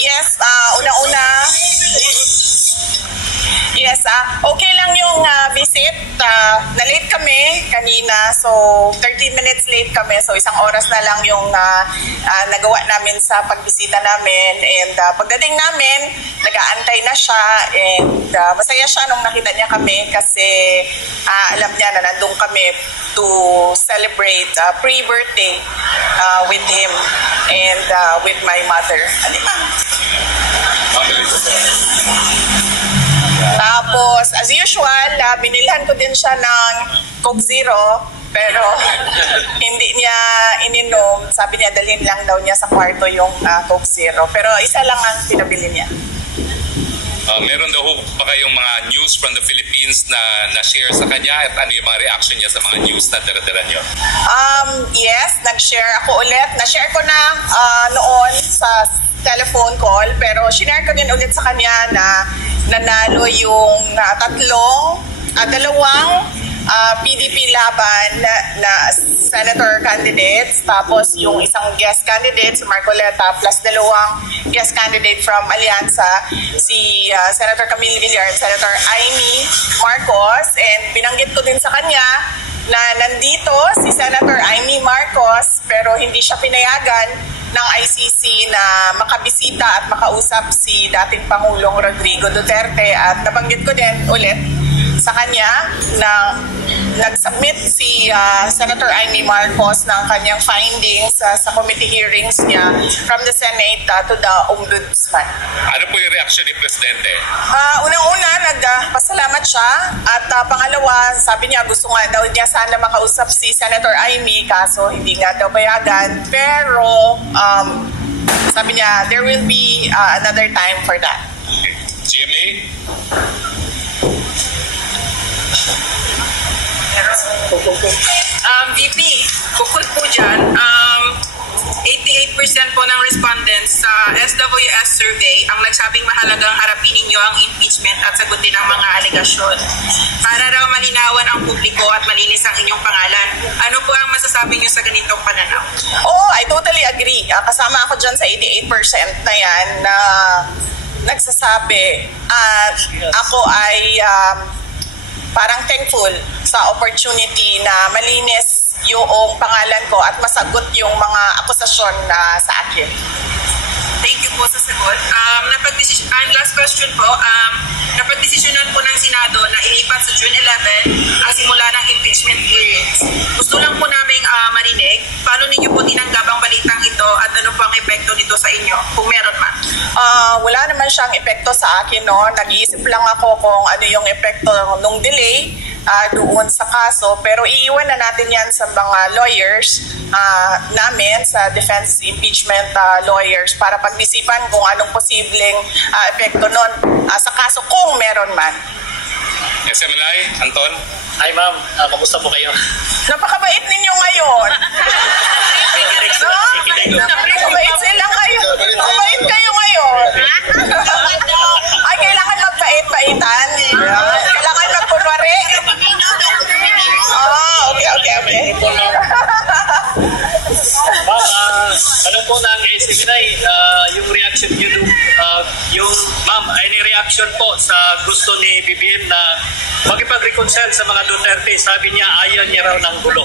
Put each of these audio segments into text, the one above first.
Yes, una-una. Yes, okay lang yung visit. Na-late kami kanina, so 30 minutes late kami. So isang oras na lang yung nagawa namin sa pagbisita namin. And pagdating namin, nag-aantay na siya. And masaya siya nung nakita niya kami kasi alam niya na nandun kami to celebrate pre-birthday with him and with my mother. Tapos, as usual, binilhan ko din siya ng Coke Zero, pero hindi niya ininom. Sabi niya, dalhin lang daw niya sa kwarto yung Coke Zero. Pero isa lang ang pinabili niya. Meron daw ba kayong mga news from the Philippines na na-share sa kanya at ano yung mga reaction niya sa mga news na tira-tira niyo? Yes, nag-share ako ulit. Na-share ko na noon sa telephone call, pero shinare ko din ulit sa kanya na nanalo yung dalawang PDP laban na senator candidates, tapos yung isang guest candidate si Marcoleta plus dalawang guest candidate from Alianza, si Senator Camille Villar at Senator Amy Marcos. And binanggit ko din sa kanya na nandito si Senator Amy Marcos pero hindi siya pinayagan ng ICC na makabisita at makausap si dating Pangulong Rodrigo Duterte. At nabanggit ko din ulit sa kanya na nag-submit si Senator Amy Marcos ng kanyang findings sa committee hearings niya from the Senate to the Ombudsman. Ano po yung reaction ni Presidente? Unang-una, nagpasalamat siya at pangalawa, sabi niya gusto nga daw niya sana makausap si Senator Amy kaso hindi nga daw bayagan. Pero sabi niya there will be another time for that. Okay. GMA? VP, bukod po dyan, 88% po ng respondents sa SWS survey ang nagsabing mahalagang harapin ninyo ang impeachment at sagutin ang mga alegasyon. Para raw malinawan ang publiko at malinis ang inyong pangalan, ano po ang masasabi niyo sa ganitong pananaw? Oh, I totally agree. Kasama ako dyan sa 88% na yan na nagsasabi at ako ay parang thankful sa opportunity na malinis yung pangalan ko at masagot yung mga akusasyon na sa akin. Thank you po sa sagot. Last question po, napagdesisyonan po ng Senado na ilipat sa June 11 ang simula ng impeachment hearings. Gusto lang po namin marinig, paano ninyo po tinanggap ang balitang ito at ano po ang epekto nito sa inyo, kung meron man? Wala naman siyang epekto sa akin, no? Nag-iisip lang ako kung ano yung epekto nung delay doon sa kaso, pero iiwan na natin yan sa mga lawyers namin, sa defense impeachment lawyers para pag-isipan kung anong posibleng epekto nun sa kaso kung meron man. SMNI, Anton? Hi ma'am, kamusta po kayo? Napakabait ninyo ngayon. Napakabait sila kayo. Napakabait kayo ngayon. Ay, kailangan magpait-paitan. Kailangan magkunwari. Okay. Ma'am, ano po na ang SMNI, yung reaction nyo any reaction po sa gusto ni BBM na makipag-reconcile sa mga Duterte? Sabi niya ayaw niya raw ng gulo.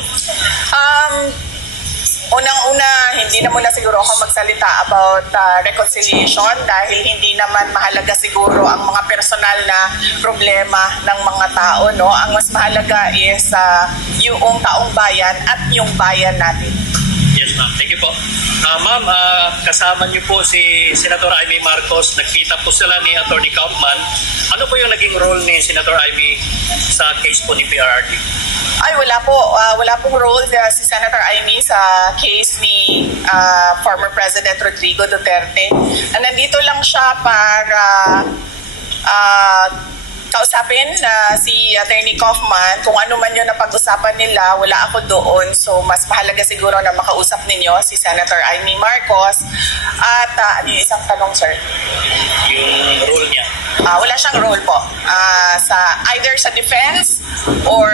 Unang-una, hindi na muna siguro ako magsalita about reconciliation dahil hindi naman mahalaga siguro ang mga personal na problema ng mga tao, no? Ang mas mahalaga is yung taong bayan at yung bayan natin. Yes ma'am, thank you po. Ma'am, kasama niyo po si Senator Amy Marcos. Nagkita po sila ni Attorney Kaufman. Ano po yung naging role ni Senator Amy sa case po ni PRRD? Ay, wala po. Wala pong role si Senator Amy sa case ni former President Rodrigo Duterte. Nandito lang siya para kausapin si Attorney Kaufman kung ano man yun na pag-usapan nila. Wala ako doon, so mas mahalaga siguro na makausap ninyo si Senator Amy Marcos. At ano yung isang tanong, sir? yung role niya? Wala siyang role po. Either sa defense or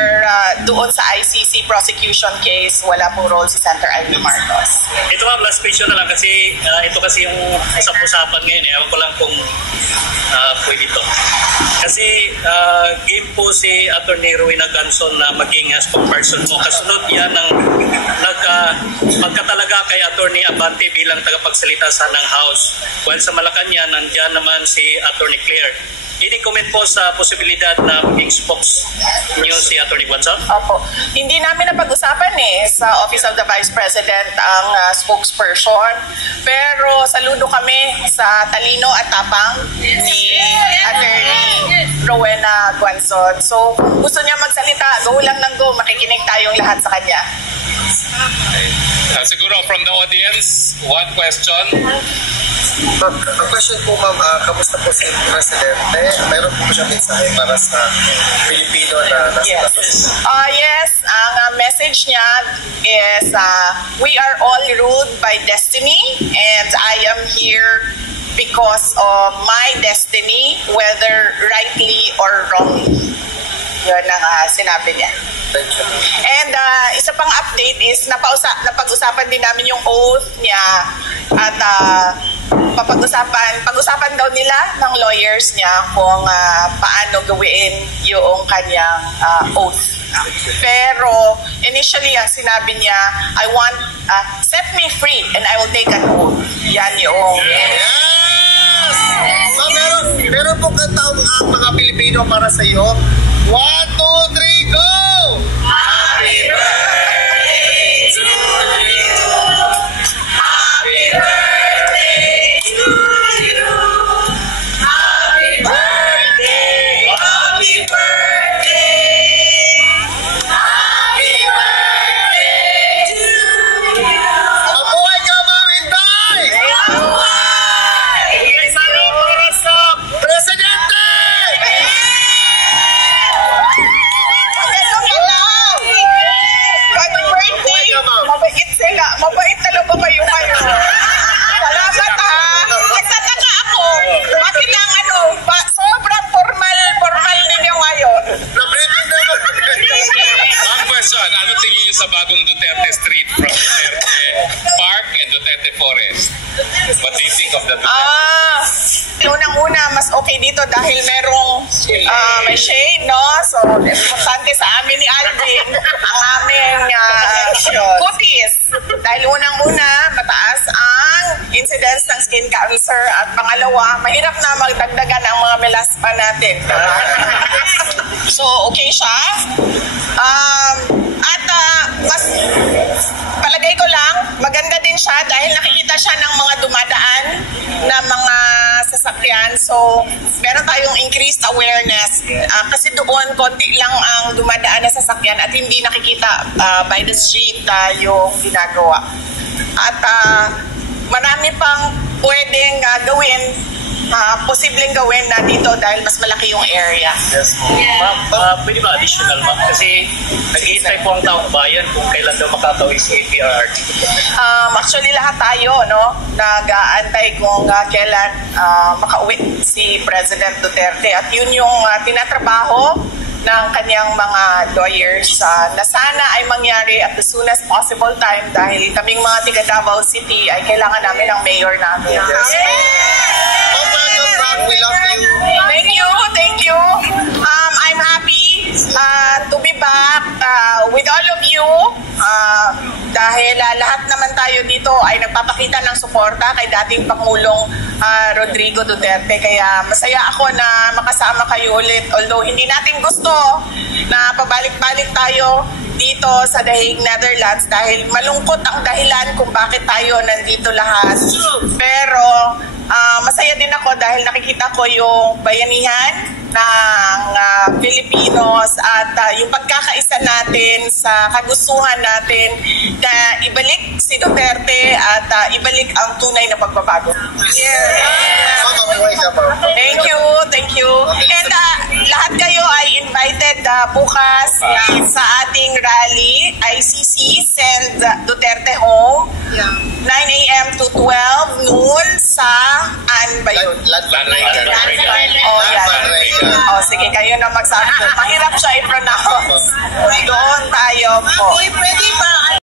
doon sa ICC prosecution case, wala pong role si Senator Ivy Marcos. Ito ma'am, last question na lang kasi ito kasi yung usap-usapan ngayon. Ewan ko lang kung pwede ito. Kasi game po si Attorney Rowena Ganson na maging spokesperson mo. Kasunod yan ng pagkatalaga kay Attorney Abante bilang tagapagsalita sa ng House. While sa Malacanang, nandyan naman si Attorney Claire. Any comment po sa posibilidad na maging spokes niyo si Attorney Guanzon? Opo. Hindi namin napag-usapan sa Office of the Vice President ang spokesperson. Pero saludo kami sa talino at tapang ni Attorney Rowena Guanzon. So kung gusto niya magsalita, go lang ng go. Makikinig tayong lahat sa kanya. Siguro from the audience, one question. Ang question po ma'am, kamusta po si Presidente? Mayroon po siya mensahe para sa Pilipino na nasa Yes, ang message niya is we are all ruled by destiny and I am here because of my destiny, whether rightly or wrongly. Yun ang sinabi niya. Thank you. And isa pang update is napag-usapan din namin yung oath niya at pag-usapan daw nila ng lawyers niya kung paano gawin yung kanyang oath. Pero initially ang sinabi niya, I want set me free and I will take an oath. Yan yung Yes! So meron po kanta ang mga Pilipino para sa iyo. 1, 2, 3, go! Happy birthday to you. Happy birthday to you. Happy birthday. Happy birthday. Happy birthday to you. Mabuhay ka, Ma'am Inday! Mabuhay! Sana para sa Presidente! Mabait sila. Mabait talaga kayo. Salamat Nagtataka ako. Bakit lang sobrang formal ninyo ngayon. One question, ano tingin niyo sa bagong Duterte Street from Duterte Park and Duterte Forest? What do you think of the Duterte? Unang-una, mas okay dito dahil merong may shade, no? So, importante sa amin ni Alvin ang aming cuties. Dahil unang-una, mataas ang incidence ng skin cancer at pangalawa, mahirap na magdagdagan ang mga melasma natin. So, okay siya. At mas palagay ko lang, maganda din siya dahil nakikita siya ng mga dumadaan na mga sasakyan. So, meron tayong increased awareness. Kasi doon, konti lang ang dumadaan na sasakyan at hindi nakikita by the street yung ginagawa. At marami pang pwedeng gawin, posibleng gawin na dito dahil mas malaki yung area. Yes, Ma'am, pwede ba additional ma'am? Kasi nag-iintay po ang taong bayan kung kailan daw makatawid sa APRRD. Actually, lahat tayo, no? Nag-aantay kung kailan makauwi si President Duterte. At yun yung tinatrabaho ng kanyang mga lawyers na sana ay mangyari at the soonest possible time dahil kaming mga tiga Davao City ay kailangan namin ng mayor namin. Yes. We love you. Thank you. I'm happy to be back with all of you dahil lahat naman tayo dito ay nagpapakita ng suporta kay dating Pangulong Rodrigo Duterte. Kaya masaya ako na makasama kayo ulit. Although hindi natin gusto na pabalik-balik tayo dito sa The Hague, Netherlands dahil malungkot ang dahilan kung bakit tayo nandito lahat. Pero masaya din ako dahil nakikita ko yung bayanihan ng Filipinos at yung pagkakaisa natin sa kagustuhan natin na ibalik si Duterte at ibalik ang tunay na pagbabago. Thank you. And lahat kayo ay invited bukas sa ating rally, ICC, Send Duterte Home, 9 a.m. to 12 noon Saan ba yun? Lanregan. Oh, yan. Oh, sige, kayo na magsabi. Mahirap siya i-pronounce. Doon tayo po. Pwede ba